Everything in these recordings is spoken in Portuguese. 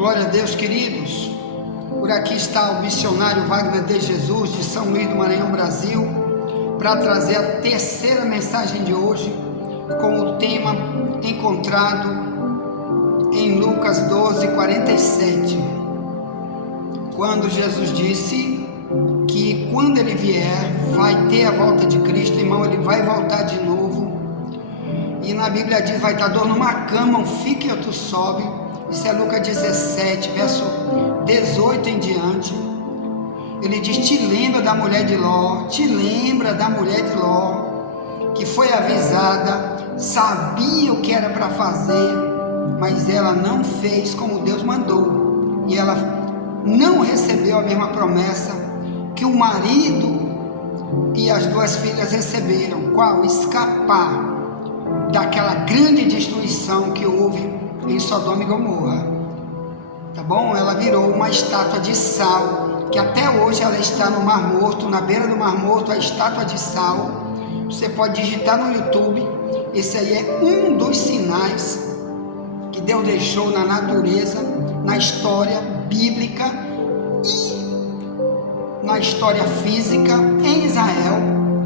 Glória a Deus, queridos. Por aqui está o missionário Wagner de Jesus, de São Luís do Maranhão, Brasil, para trazer a terceira mensagem de hoje, com o tema encontrado em Lucas 12:47, quando Jesus disse que quando ele vier, vai ter a volta de Cristo, irmão, ele vai voltar de novo. E na Bíblia diz, vai estar dor numa cama, um fica e outro sobe. Isso é Lucas 17, verso 18 em diante. Ele diz, te lembra da mulher de Ló, te lembra da mulher de Ló, que foi avisada, sabia o que era para fazer, mas ela não fez como Deus mandou, e ela não recebeu a mesma promessa que o marido e as duas filhas receberam. Qual? Escapar daquela grande destruição que houve em Sodoma e Gomorra, tá bom? Ela virou uma estátua de sal, que até hoje ela está no Mar Morto, na beira do Mar Morto, a estátua de sal. Você pode digitar no YouTube, esse aí é um dos sinais que Deus deixou na natureza, na história bíblica e na história física em Israel.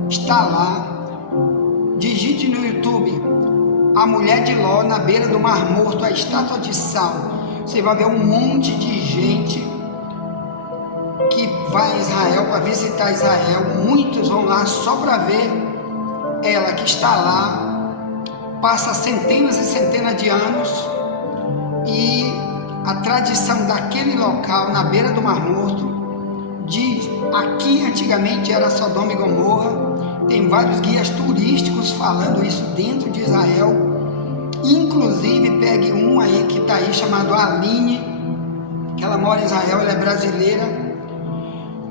Está lá, digite no YouTube, a mulher de Ló na beira do Mar Morto, a estátua de sal. Você vai ver um monte de gente que vai a Israel para visitar Israel. Muitos vão lá só para ver ela que está lá. Passa centenas e centenas de anos e a tradição daquele local na beira do Mar Morto diz, aqui antigamente era Sodoma e Gomorra. Tem vários guias turísticos falando isso dentro de Israel. Inclusive, pegue um aí que está aí, chamado Aline, que ela mora em Israel, ela é brasileira,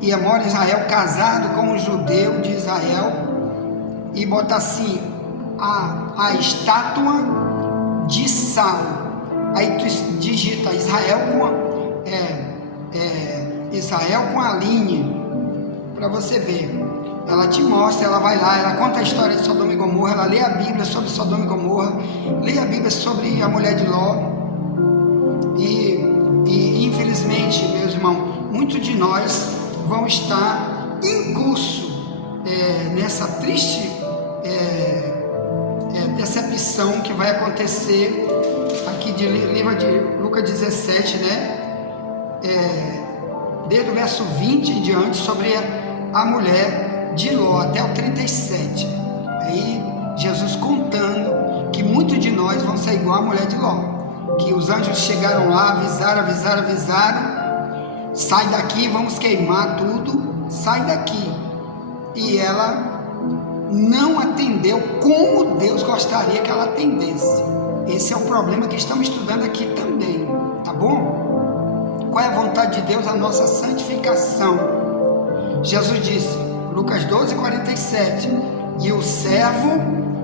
e ela mora em Israel, casado com um judeu de Israel, e bota assim, a estátua de sal. Aí tu digita Israel com Aline, para você ver. Ela te mostra, ela vai lá, ela conta a história de Sodoma e Gomorra, ela lê a Bíblia sobre Sodoma e Gomorra, lê a Bíblia sobre a mulher de Ló. E infelizmente, meus irmãos, muitos de nós vão estar em curso nessa triste decepção que vai acontecer aqui de livro de Lucas 17, né? Desde o verso 20 em diante, sobre a mulher de Ló até o 37. Aí Jesus contando que muitos de nós vão ser igual a mulher de Ló, que os anjos chegaram lá, avisaram, sai daqui, vamos queimar tudo, sai daqui. E ela não atendeu como Deus gostaria que ela atendesse. Esse é o problema que estamos estudando aqui também, tá bom? Qual é a vontade de Deus? A nossa santificação. Jesus disse, Lucas 12:47, e o servo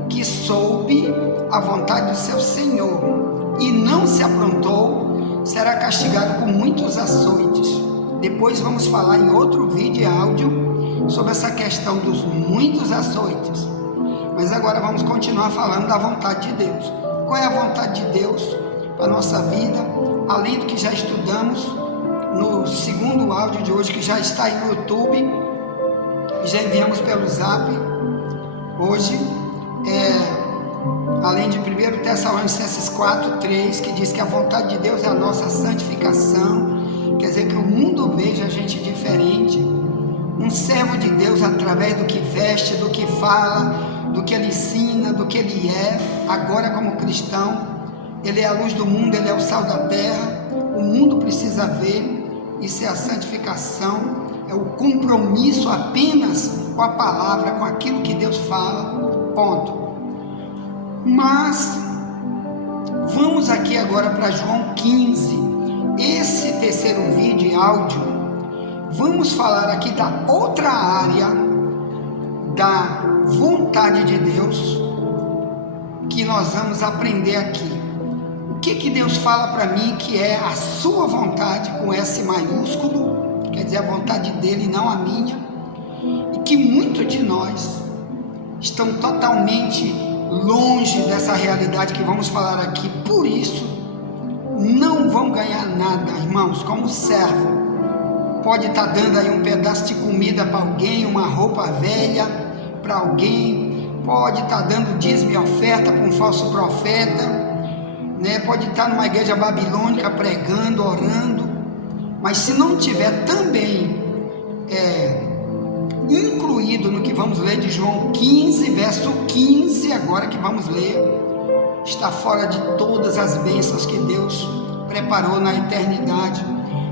que soube a vontade do seu Senhor e não se aprontou, será castigado com muitos açoites. Depois vamos falar em outro vídeo e áudio sobre essa questão dos muitos açoites. Mas agora vamos continuar falando da vontade de Deus. Qual é a vontade de Deus para a nossa vida? Além do que já estudamos no segundo áudio de hoje, que já está aí no YouTube, já enviamos pelo Zap. Hoje, além de 1 Tessalonicenses 4:3, que diz que a vontade de Deus é a nossa santificação, quer dizer que o mundo veja a gente diferente. Um servo de Deus, através do que veste, do que fala, do que ele ensina, do que ele é, agora como cristão, ele é a luz do mundo, ele é o sal da terra. O mundo precisa ver. Isso é a santificação. É o compromisso apenas com a palavra, com aquilo que Deus fala, ponto. Mas vamos aqui agora para João 15, esse terceiro vídeo e áudio. Vamos falar aqui da outra área da vontade de Deus que nós vamos aprender aqui. O que Deus fala para mim que é a sua vontade, com S maiúsculo, quer dizer, a vontade dele, não a minha, e que muitos de nós estão totalmente longe dessa realidade que vamos falar aqui. Por isso, não vão ganhar nada, irmãos, como servo. Pode estar dando aí um pedaço de comida para alguém, uma roupa velha para alguém, pode estar dando dízimo e oferta para um falso profeta, né? Pode estar numa igreja babilônica pregando, orando, mas se não tiver também incluído no que vamos ler de João 15, verso 15, agora que vamos ler, está fora de todas as bênçãos que Deus preparou na eternidade,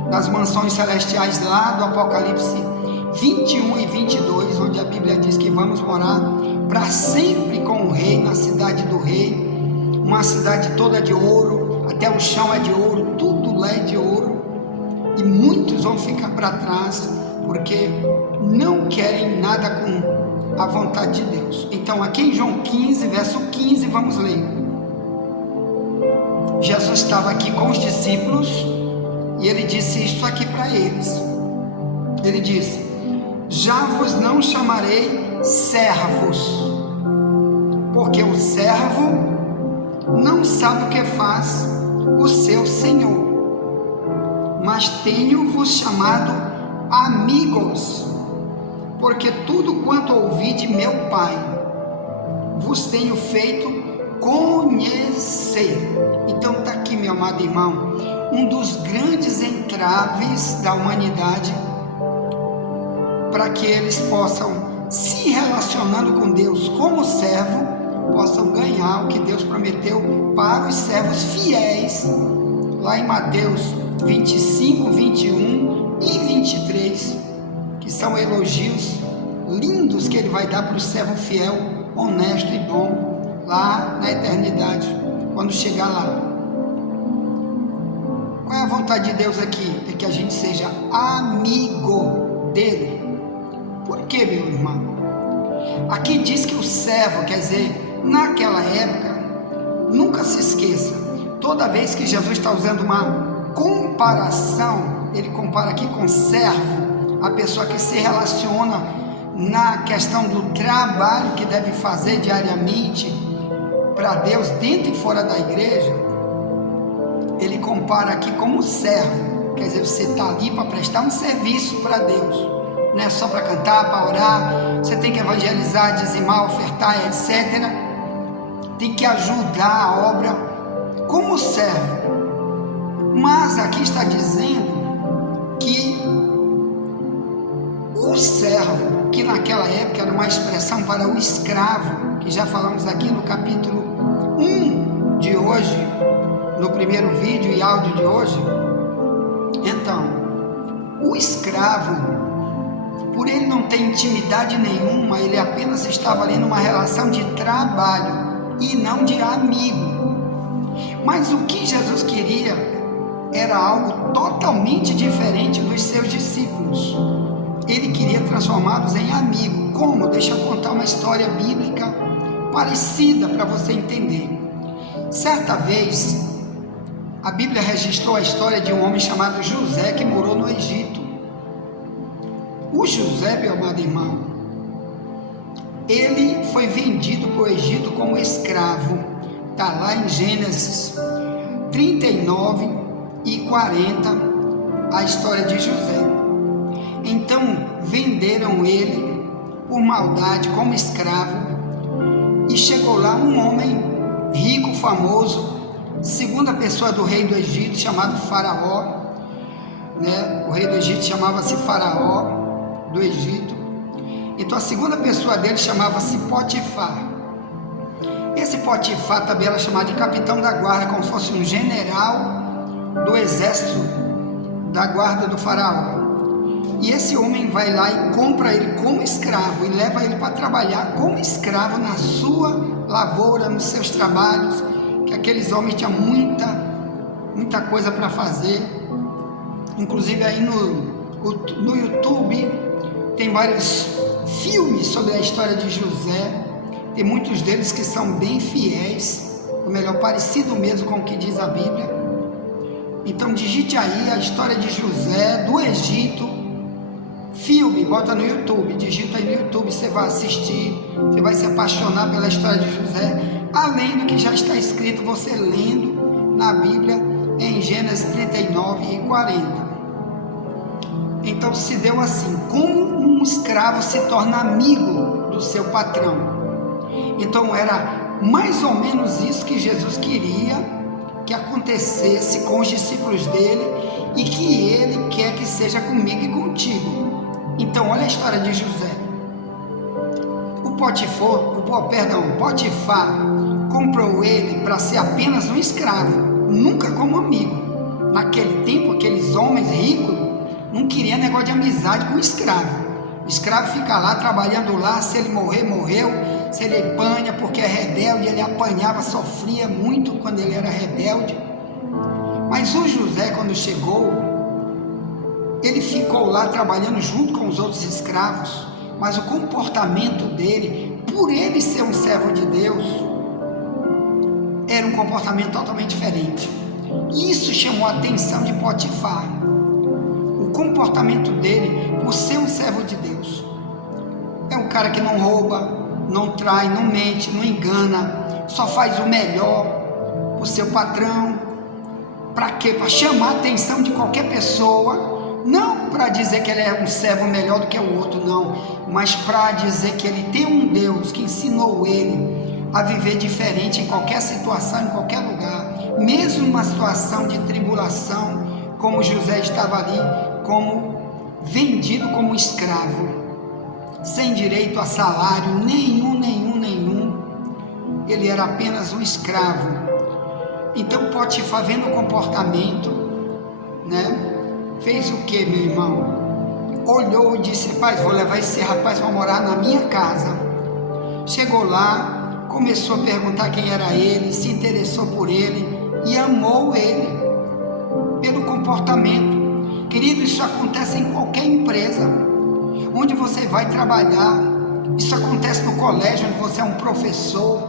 nas mansões celestiais lá do Apocalipse 21 e 22, onde a Bíblia diz que vamos morar para sempre com o Rei, na cidade do Rei, uma cidade toda de ouro, até o chão é de ouro, tudo lá é de ouro, e muitos vão ficar para trás, porque não querem nada com a vontade de Deus. Então aqui em João 15, verso 15, vamos ler. Jesus estava aqui com os discípulos, e ele disse isto aqui para eles. Ele disse: já vos não chamarei servos, porque o servo não sabe o que faz o seu senhor, mas tenho-vos chamado amigos, porque tudo quanto ouvi de meu Pai vos tenho feito conhecer. Então está aqui, meu amado irmão, um dos grandes entraves da humanidade para que eles possam, se relacionando com Deus como servo, possam ganhar o que Deus prometeu para os servos fiéis, lá em Mateus 25, 21 e 23, que são elogios lindos que ele vai dar para o servo fiel, honesto e bom, lá na eternidade, quando chegar lá. Qual é a vontade de Deus aqui? É que a gente seja amigo dele. Por que, meu irmão? Aqui diz que o servo, quer dizer, naquela época, nunca se esqueça, toda vez que Jesus está usando uma comparação, ele compara aqui com servo, a pessoa que se relaciona na questão do trabalho que deve fazer diariamente para Deus, dentro e fora da igreja. Ele compara aqui como servo, quer dizer, você está ali para prestar um serviço para Deus, não é só para cantar, para orar, você tem que evangelizar, dizimar, ofertar, etc. Tem que ajudar a obra como servo. Mas aqui está dizendo que o servo, que naquela época era uma expressão para o escravo, que já falamos aqui no capítulo 1 de hoje, no primeiro vídeo e áudio de hoje. Então, o escravo, por ele não ter intimidade nenhuma, ele apenas estava ali numa relação de trabalho e não de amigo. Mas o que Jesus queria era algo totalmente diferente dos seus discípulos. Ele queria transformá-los em amigos. Como? Deixa eu contar uma história bíblica parecida para você entender. Certa vez, a Bíblia registrou a história de um homem chamado José, que morou no Egito. O José, meu amado irmão, ele foi vendido para o Egito como escravo. Está lá em Gênesis 39 e 40, a história de José. Então, venderam ele por maldade como escravo, e chegou lá um homem rico, famoso, segunda pessoa do rei do Egito, chamado Faraó, né? O rei do Egito chamava-se Faraó do Egito. Então a segunda pessoa dele chamava-se Potifar. Esse Potifar também era chamado de capitão da guarda, como se fosse um general do exército da guarda do Faraó. E esse homem vai lá e compra ele como escravo e leva ele para trabalhar como escravo na sua lavoura, nos seus trabalhos, que aqueles homens tinham muita coisa para fazer. Inclusive aí no YouTube tem vários filmes sobre a história de José. Tem muitos deles que são bem fiéis, ou melhor, parecido mesmo com o que diz a Bíblia. Então digite aí a história de José do Egito, filme, bota no YouTube, digita aí no YouTube, você vai assistir, você vai se apaixonar pela história de José, além do que já está escrito, você lendo na Bíblia em Gênesis 39 e 40. Então se deu assim: como um escravo se torna amigo do seu patrão. Então era mais ou menos isso que Jesus queria que acontecesse com os discípulos dele e que ele quer que seja comigo e contigo. Então olha a história de José. Potifar comprou ele para ser apenas um escravo, nunca como amigo. Naquele tempo, aqueles homens ricos não queriam negócio de amizade com o escravo. O escravo fica lá, trabalhando lá, se ele morrer, morreu. Se ele apanha porque é rebelde, ele apanhava, sofria muito quando ele era rebelde. Mas o José, quando chegou, ele ficou lá trabalhando junto com os outros escravos, mas o comportamento dele, por ele ser um servo de Deus, era um comportamento totalmente diferente. Isso chamou a atenção de Potifar. O comportamento dele, por ser um servo de Deus, é um cara que não rouba, não trai, não mente, não engana, só faz o melhor para o seu patrão. Para quê? Para chamar a atenção de qualquer pessoa, não para dizer que ele é um servo melhor do que o outro, não, mas para dizer que ele tem um Deus que ensinou ele a viver diferente em qualquer situação, em qualquer lugar, mesmo numa situação de tribulação, como José estava ali, como vendido como escravo, sem direito a salário nenhum. Ele era apenas um escravo. Então Potifar, vendo o comportamento, fez o que, meu irmão? Olhou e disse: rapaz, vou levar esse rapaz para morar na minha casa. Chegou lá, começou a perguntar quem era ele, se interessou por ele e amou ele pelo comportamento. Querido, isso acontece em qualquer empresa onde você vai trabalhar. Isso acontece no colégio, onde você é um professor.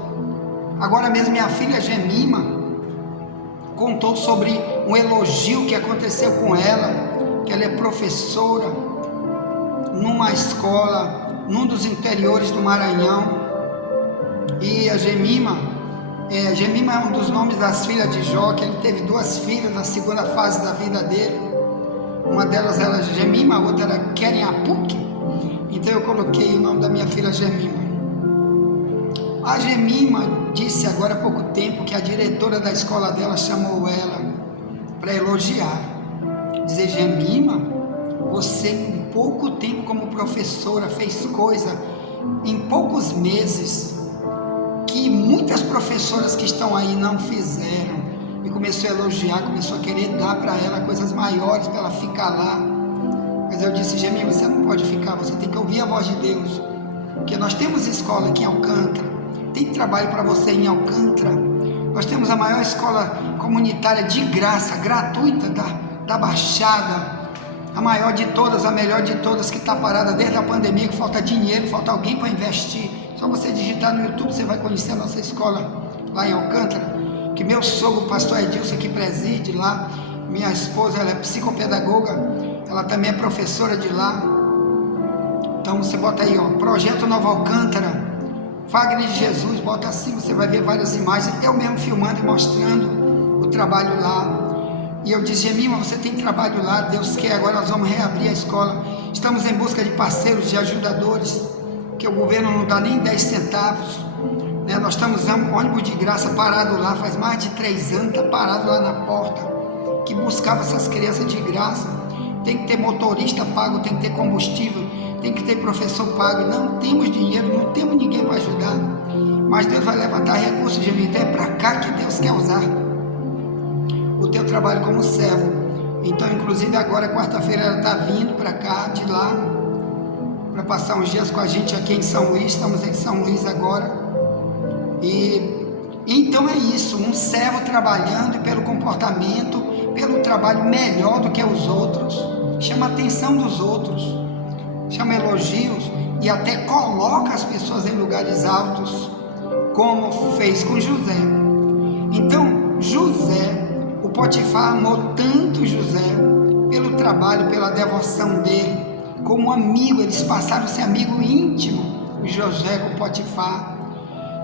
Agora mesmo minha filha Gemima contou sobre um elogio que aconteceu com ela, que ela é professora numa escola, num dos interiores do Maranhão. E a Gemima é um dos nomes das filhas de Jó, que ele teve duas filhas na segunda fase da vida dele. Uma delas era Gemima, a outra era Keren Apuk. Então eu coloquei o nome da minha filha Gemima. A Gemima disse agora há pouco tempo que a diretora da escola dela chamou ela para elogiar. Dizer: Gemima, você com pouco tempo como professora fez coisa em poucos meses que muitas professoras que estão aí não fizeram. E começou a elogiar, começou a querer dar para ela coisas maiores para ela ficar lá. Mas eu disse: Gemima, você não pode ficar, você tem que ouvir a voz de Deus, porque nós temos escola aqui em Alcântara, tem trabalho para você em Alcântara. Nós temos a maior escola comunitária de graça, gratuita da Baixada, a maior de todas, a melhor de todas, que está parada desde a pandemia, que falta dinheiro, falta alguém para investir. Só você digitar no YouTube, você vai conhecer a nossa escola lá em Alcântara, que meu sogro, o pastor Edilson, que preside lá. Minha esposa, ela é psicopedagoga, ela também é professora de lá. Então você bota aí, Projeto Nova Alcântara, Wagner de Jesus, bota assim, você vai ver várias imagens, eu mesmo filmando e mostrando o trabalho lá. E eu disse: Gemima, você tem trabalho lá, Deus quer, agora nós vamos reabrir a escola. Estamos em busca de parceiros, de ajudadores, que o governo não dá nem 10 centavos. Nós estamos um ônibus de graça parado lá, faz mais de 3 anos, está parado lá na porta, que buscava essas crianças de graça. Tem que ter motorista pago, tem que ter combustível, tem que ter professor pago. Não temos dinheiro, não temos ninguém para ajudar, mas Deus vai levantar recursos, de vida. É para cá que Deus quer usar o teu trabalho como servo. Então, inclusive agora, quarta-feira, ela está vindo para cá, de lá, para passar uns dias com a gente aqui em São Luís. Estamos em São Luís agora. E então é isso, um servo trabalhando, e pelo comportamento, pelo trabalho melhor do que os outros, chama a atenção dos outros, chama elogios e até coloca as pessoas em lugares altos, como fez com José. Então José, o Potifar amou tanto José pelo trabalho, pela devoção dele, como amigo. Eles passaram a ser amigo íntimo, o José com Potifar.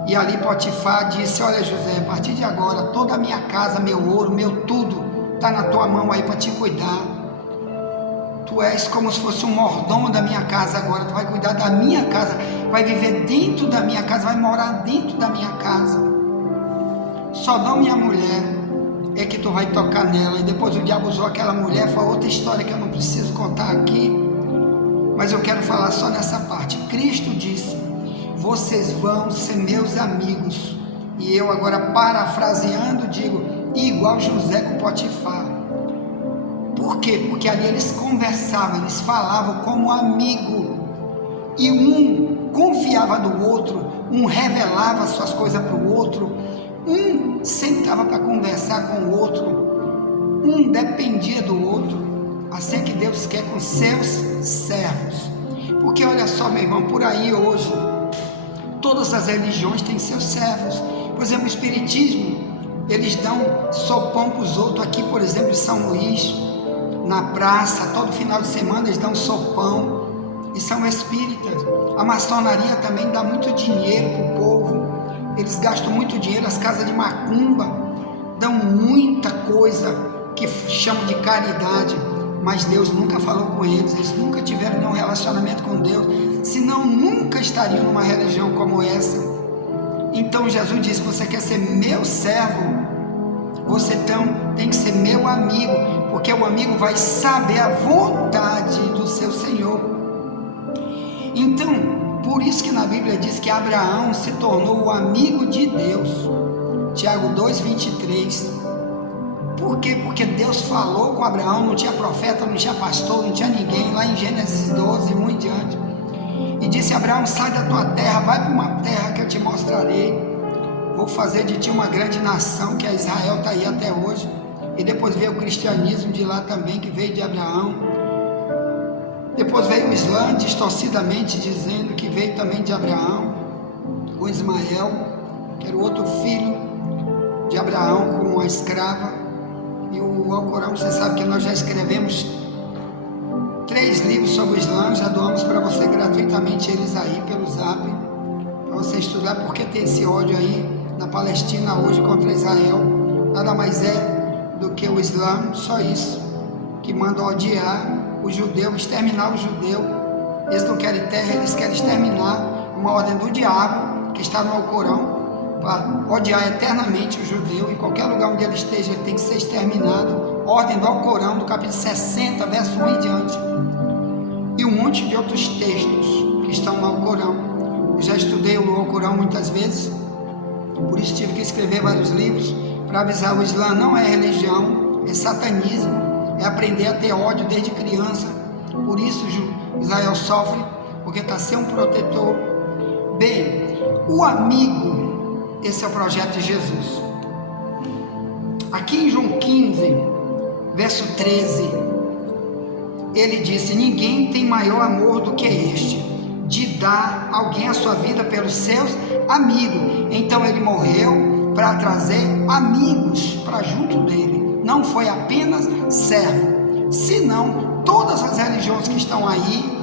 E ali Potifar disse: olha José, a partir de agora toda a minha casa, meu ouro, meu tudo botar na tua mão aí para te cuidar. Tu és como se fosse um mordomo da minha casa agora. Tu vai cuidar da minha casa, vai viver dentro da minha casa, vai morar dentro da minha casa. Sodoma e a mulher é que tu vai tocar nela. E depois o diabo usou aquela mulher, foi outra história que eu não preciso contar aqui, mas eu quero falar só nessa parte. Cristo disse: vocês vão ser meus amigos. E eu agora, parafraseando, digo: igual José com Potifar. Por quê? Porque ali eles conversavam, eles falavam como amigo, e um confiava do outro, um revelava suas coisas para o outro, um sentava para conversar com o outro, um dependia do outro. Assim que Deus quer com seus servos. Porque olha só, meu irmão, por aí hoje todas as religiões têm seus servos. Por exemplo, o Espiritismo, eles dão sopão para os outros. Aqui, por exemplo, em São Luís, na praça, todo final de semana eles dão sopão, e são espíritas. A maçonaria também dá muito dinheiro para o povo, eles gastam muito dinheiro. As casas de macumba dão muita coisa que chamam de caridade, mas Deus nunca falou com eles, eles nunca tiveram nenhum relacionamento com Deus, senão nunca estariam numa religião como essa. Então Jesus disse: você quer ser meu servo? Você tem que ser meu amigo, porque o amigo vai saber a vontade do seu Senhor. Então, por isso que na Bíblia diz que Abraão se tornou o amigo de Deus. Tiago 2,23. Por quê? Porque Deus falou com Abraão, não tinha profeta, não tinha pastor, não tinha ninguém, lá em Gênesis 12, 1 em diante. E disse: Abraão, sai da tua terra, vai para uma terra que eu te mostrarei. Vou fazer de ti uma grande nação, que é Israel, está aí até hoje. E depois veio o cristianismo de lá também, que veio de Abraão. Depois veio o Islã, distorcidamente dizendo que veio também de Abraão, com Ismael, que era o outro filho de Abraão com a escrava. E o Alcorão, você sabe que nós já escrevemos 3 livros sobre o Islã, já doamos para você gratuitamente eles aí pelo Zap, para você estudar, porque tem esse ódio aí na Palestina hoje contra Israel. Nada mais é do que o Islã, só isso, que manda odiar o judeu, exterminar o judeu. Eles não querem terra, eles querem exterminar. Uma ordem do diabo que está no Alcorão, para odiar eternamente o judeu. Em qualquer lugar onde ele esteja, ele tem que ser exterminado. Ordem do Alcorão, do capítulo 60, verso 1 em diante. E um monte de outros textos que estão no Alcorão. Eu já estudei o Alcorão muitas vezes, por isso tive que escrever vários livros, para avisar: o Islã não é religião, é satanismo, é aprender a ter ódio desde criança. Por isso Israel sofre, porque está sem um protetor. Bem, o amigo, esse é o projeto de Jesus. Aqui em João 15, verso 13, ele disse: ninguém tem maior amor do que este, de dar alguém a sua vida pelos seus amigos. Então ele morreu para trazer amigos para junto dele, não foi apenas servo. Senão todas as religiões que estão aí,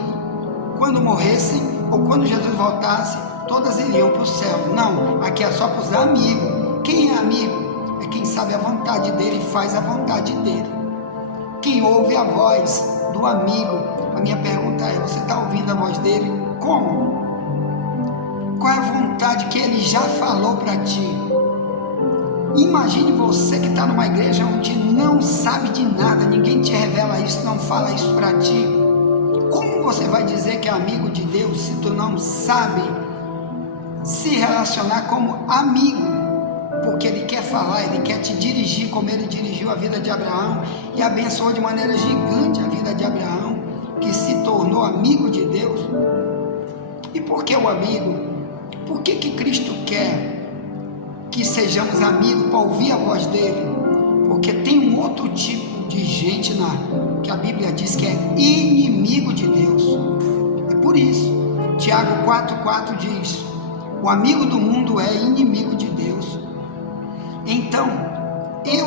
quando morressem ou quando Jesus voltasse, todas iriam para o céu. Não, aqui é só para os amigos. Quem é amigo? É quem sabe a vontade dele e faz a vontade dele, quem ouve a voz do amigo. A minha pergunta é: você está ouvindo a voz dele? Como? Qual é a vontade que ele já falou para ti? Imagine você que está numa igreja onde não sabe de nada, ninguém te revela isso, não fala isso para ti. Como você vai dizer que é amigo de Deus se tu não sabe se relacionar como amigo? Porque ele quer falar, ele quer te dirigir como ele dirigiu a vida de Abraão e abençoou de maneira gigante a vida de Abraão, que se tornou amigo de Deus. E por que o amigo? Por que Cristo quer que sejamos amigos, para ouvir a voz dele? Porque tem um outro tipo de gente que a Bíblia diz que é inimigo de Deus. É por isso, Tiago 4,4 diz: o amigo do mundo é inimigo de Deus. Então,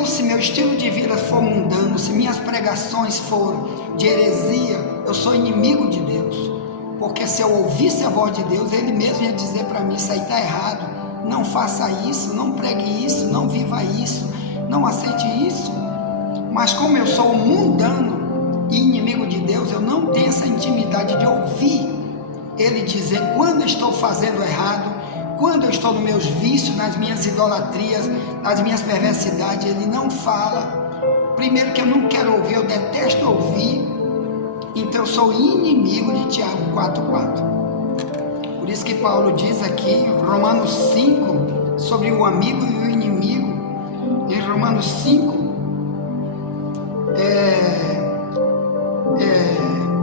se meu estilo de vida for mundano, se minhas pregações forem de heresia, eu sou inimigo de Deus. Porque se eu ouvisse a voz de Deus, ele mesmo ia dizer para mim: isso aí está errado, não faça isso, não pregue isso, não viva isso, não aceite isso. Mas como eu sou mundano e inimigo de Deus, eu não tenho essa intimidade de ouvir Ele dizer quando eu estou fazendo errado, quando eu estou nos meus vícios, nas minhas idolatrias, nas minhas perversidades. Ele não fala. Primeiro que eu não quero ouvir, eu detesto ouvir. Então eu sou inimigo de Tiago 4,4. Por isso que Paulo diz aqui em Romanos 5, sobre o amigo e o inimigo. Em Romanos 5,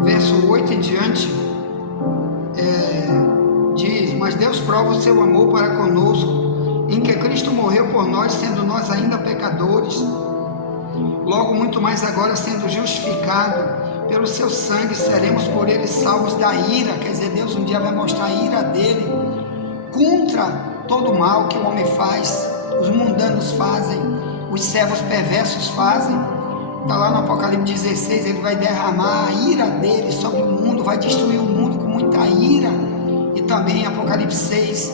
verso 8 em diante, diz: mas Deus prova o seu amor para conosco, em que Cristo morreu por nós, sendo nós ainda pecadores. Logo, muito mais agora, sendo justificado pelo seu sangue, seremos por ele salvos da ira. Quer dizer, Deus um dia vai mostrar a ira dele contra todo o mal que o homem faz, os mundanos fazem, os servos perversos fazem. Está lá no Apocalipse 16, ele vai derramar a ira dele sobre o mundo, vai destruir o mundo com muita ira. E também Apocalipse 6,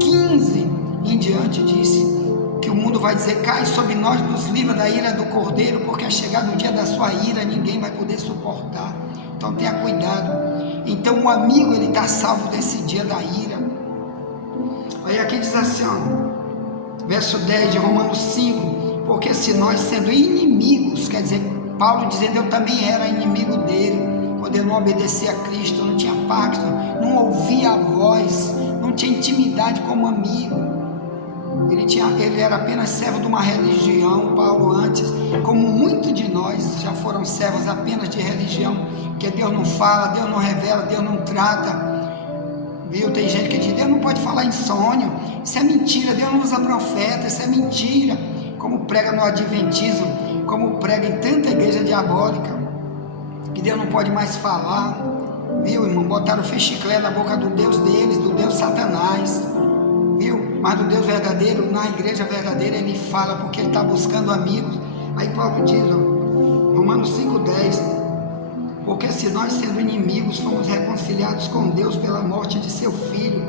15 em diante diz que o mundo vai dizer: cai sobre nós, nos livra da ira do Cordeiro, porque é chegado o dia da sua ira, ninguém vai poder suportar. Então tenha cuidado. Então o amigo, ele está salvo desse dia da ira. Aí aqui diz assim, ó, verso 10 de Romanos 5, porque se nós sendo inimigos, quer dizer, Paulo dizendo, eu também era inimigo dele, quando eu não obedecia a Cristo, não tinha pacto, não ouvia a voz, não tinha intimidade como amigo. Ele era apenas servo de uma religião, Paulo, antes, como muitos de nós já foram servos apenas de religião, que Deus não fala, Deus não revela, Deus não trata. Viu? Tem gente que diz, Deus não pode falar em sonho, isso é mentira, Deus não usa profeta, isso é mentira, como prega no Adventismo, como prega em tanta igreja diabólica, que Deus não pode mais falar. Viu, irmão? Botaram fechiclé na boca do Deus deles, do Deus Satanás. Viu? Mas do Deus verdadeiro, na igreja verdadeira, ele fala, porque ele está buscando amigos. Aí Paulo diz, ó, Romanos 5,10, porque se nós, sendo inimigos, fomos reconciliados com Deus pela morte de seu Filho,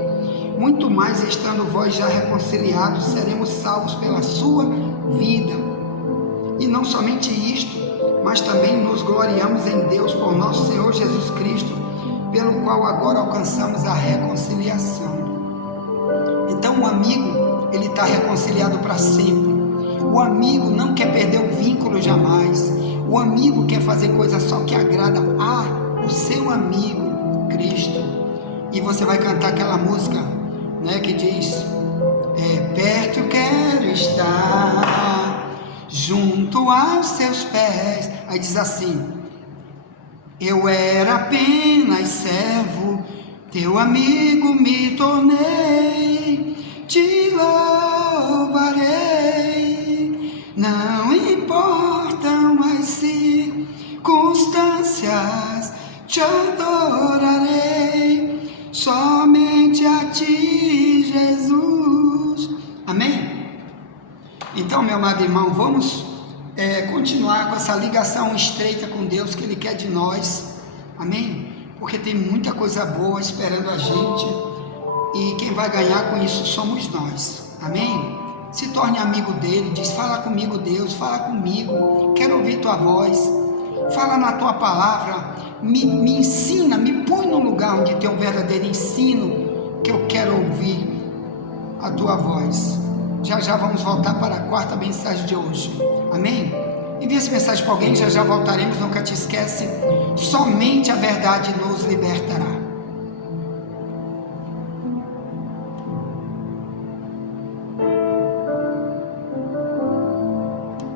muito mais, estando vós já reconciliados, seremos salvos pela sua vida. E não somente isto, mas também nos gloriamos em Deus por nosso Senhor Jesus Cristo, pelo qual agora alcançamos a reconciliação. Então o amigo, ele está reconciliado para sempre. O amigo não quer perder o vínculo jamais. O amigo quer fazer coisa só que agrada o seu amigo Cristo. E você vai cantar aquela música, né, que diz, perto eu quero estar, junto aos seus pés. Aí diz assim, eu era apenas servo, teu amigo me tornei, te louvarei, não importam as circunstâncias, te adorarei, somente a ti, Jesus. Amém? Então, meu amado irmão, vamos continuar com essa ligação estreita com Deus que Ele quer de nós. Amém? Porque tem muita coisa boa esperando a gente, e quem vai ganhar com isso somos nós. Amém? Se torne amigo dele, diz, fala comigo, Deus, fala comigo, quero ouvir tua voz, fala na tua palavra, me ensina, me põe num lugar onde tem um verdadeiro ensino, que eu quero ouvir a tua voz. Já vamos voltar para a quarta mensagem de hoje. Amém? Envie essa mensagem para alguém, já voltaremos, nunca te esquece, somente a verdade nos libertará.